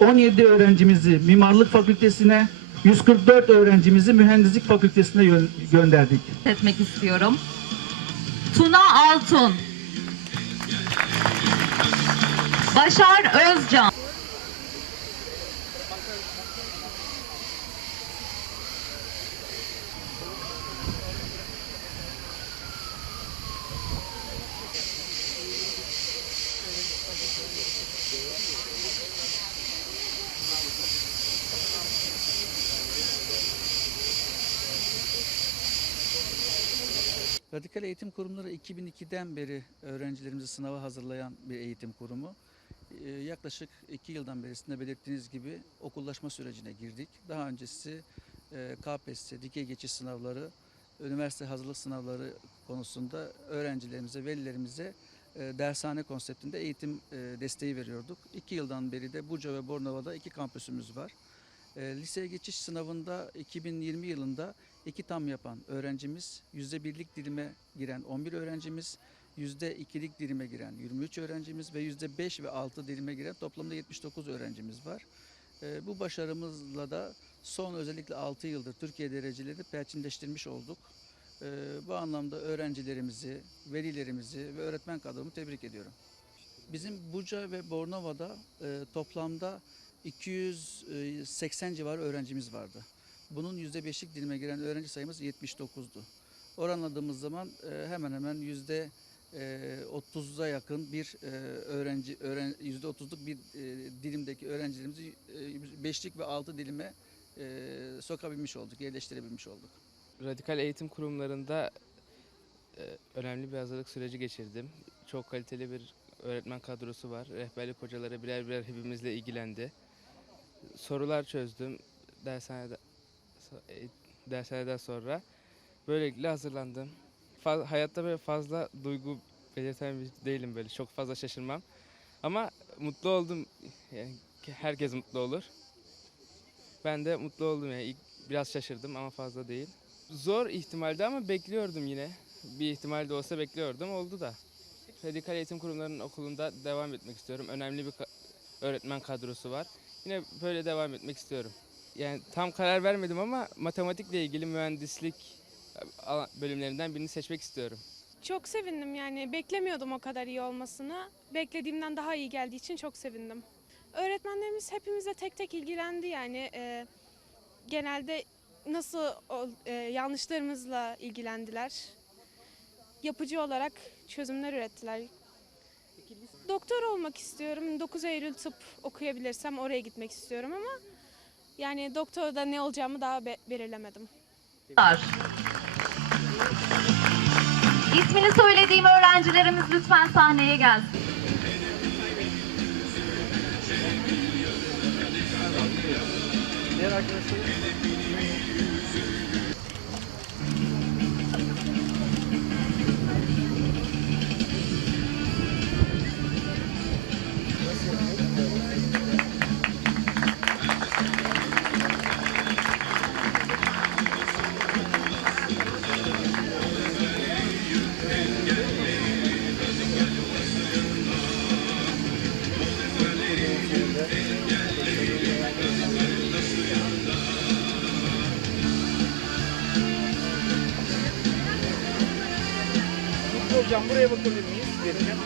17 öğrencimizi Mimarlık Fakültesine, 144 öğrencimizi Mühendislik Fakültesine gö- gönderdik. etmek istiyorum. Tuna Altun. Başar Özcan. Radikal Eğitim Kurumları 2002'den beri öğrencilerimizi sınava hazırlayan bir eğitim kurumu. Ee, Yaklaşık iki yıldan berisinde belirttiğiniz gibi okullaşma sürecine girdik. Daha öncesi e, KPSS, dikey geçiş sınavları, üniversite hazırlık sınavları konusunda öğrencilerimize, velilerimize e, dershane konseptinde eğitim e, desteği veriyorduk. İki yıldan beri de Buca ve Bornova'da iki kampüsümüz var. Liseye geçiş sınavında 2020 yılında iki tam yapan öğrencimiz, yüzde birlik dilime giren 11 öğrencimiz, yüzde ikilik dilime giren 23 öğrencimiz ve yüzde 5 ve 6 dilime giren toplamda 79 öğrencimiz var. E, Bu başarımızla da son özellikle 6 yıldır Türkiye derecelerini perçinleştirmiş olduk. E, Bu anlamda öğrencilerimizi, velilerimizi ve öğretmen kadromu tebrik ediyorum. Bizim Buca ve Bornova'da e, toplamda 280 civarı öğrencimiz vardı. Bunun %5'lik dilime giren öğrenci sayımız 79'du. Oranladığımız zaman e, hemen hemen yüzde e, 30'a yakın bir e, öğrenci öğren, yüzde 30'luk bir e, dilimdeki öğrencilerimizi 5'lik ve 6 dilime e, sokabilmiş olduk, yerleştirebilmiş olduk. Radikal eğitim kurumlarında e, önemli bir hazırlık süreci geçirdim. Çok kaliteli bir öğretmen kadrosu var. Rehberlik hocaları birer birer hepimizle ilgilendi. Sorular çözdüm dershanede e, dershaneden sonra. Böylelikle hazırlandım. Fa- hayatta böyle fazla duygu belirten bir değilim böyle. Çok fazla şaşırmam. Ama mutlu oldum. Yani herkes mutlu olur. Ben de mutlu oldum yani. İlk biraz şaşırdım ama fazla değil. Zor ihtimaldi ama bekliyordum yine. Bir ihtimal de olsa bekliyordum. Oldu da. Radikal Eğitim Kurumlarının okulunda devam etmek istiyorum. Önemli bir öğretmen kadrosu var. Yine böyle devam etmek istiyorum. Yani tam karar vermedim ama matematikle ilgili mühendislik e, bölümlerinden birini seçmek istiyorum. Çok sevindim yani beklemiyordum o kadar iyi olmasını. Beklediğimden daha iyi geldiği için çok sevindim. Öğretmenlerimiz hepimize tek tek ilgilendi yani e, genelde nasıl e, yanlışlarımızla ilgilendiler. Yapıcı olarak çözümler ürettiler. Doktor olmak istiyorum. 9 Eylül tıp okuyabilirsem oraya gitmek istiyorum ama yani doktorda ne olacağımı daha be- belirlemedim. İsmini söylediğim öğrencilerimiz lütfen sahneye gelsin. Hocam buraya bakabilir miyiz? Vereceğim.